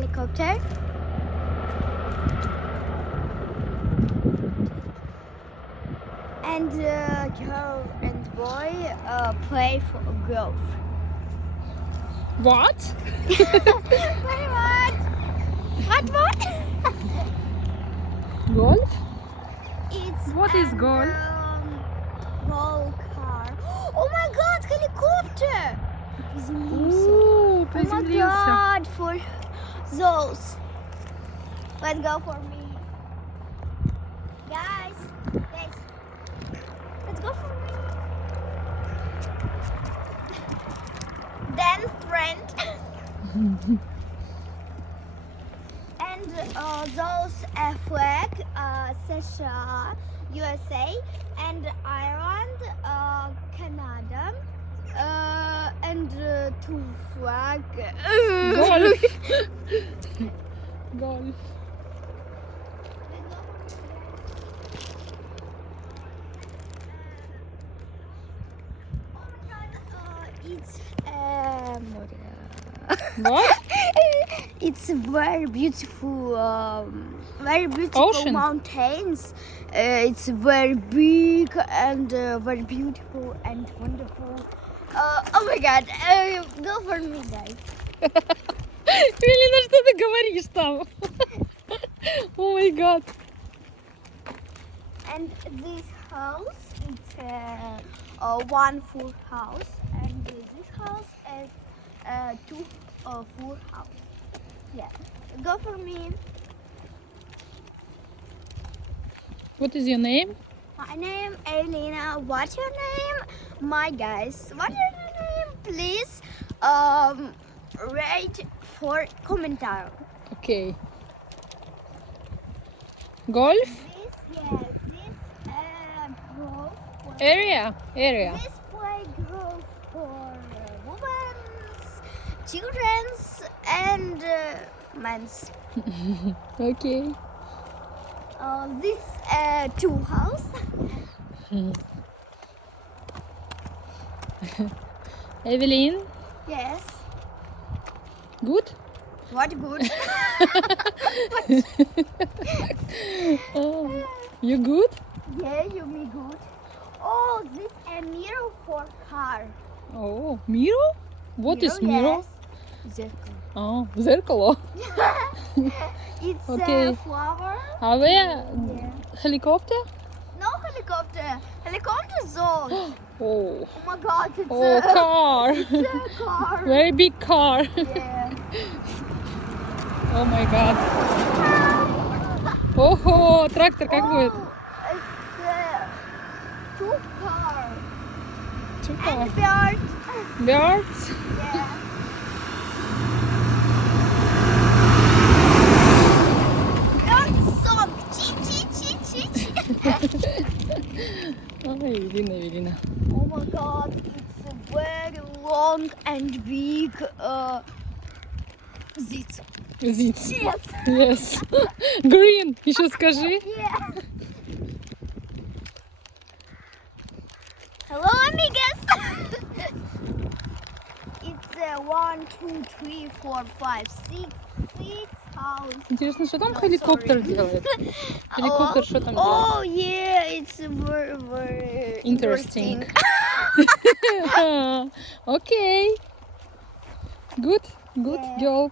helicopter. And girl and boy play for golf. What? Play what? What? Golf? It's What is golf? Golf car. Oh my God, helicopter! Приземлился. О, Oh my приземлился. God, for those. Let's go for me. Guys, let's go for me. Dance friend. And those flag, США, USA, and Ireland, Canada, and two flag. Golf. Golf. It's What? it's very beautiful Ocean? mountains. It's very big and very beautiful and wonderful. Oh my God, go for me, guys. Велина, что ты говоришь там? О май гад. And this house, it's one full house, and this house is two full house. Yeah, go for me. What is your name? My name Elena. What's your name? My guys, what's your name? Please write for commentar. Okay. Golf? This grove for Area? Area. this playground for women's, children's, and men's. Okay. This two house. Evelyn, Yes. good? What good? You good? Yeah, you me good. Oh, this a mirror for car. Oh, mirror? What is mirror? Yes. Oh, зеркало. It's Okay. a flower. А ви Yeah. helicopter? No helicopter. Helicopter zone. Oh, Oh my God, it's oh, car. it's a car. Very big car. Yeah. Oh my god. Ого, трактор как будет? Oh, it's two car. Super. And bird. Birds. Yeah. Bird song. Chi chi chi chi chi. Ой, Евелина, Евелина. Oh my God, it's a very long and big zit. Зиц. Yes. Yes. Green. Еще скажи. Yeah. Hello, amigas. It's 1, 2, 3, 4, 5, 6 house. Интересно, что там No, helicopter sorry. делает? Helicopter что там делает? Oh yeah, it's very very Interesting. Okay. Good, good Yeah. girl.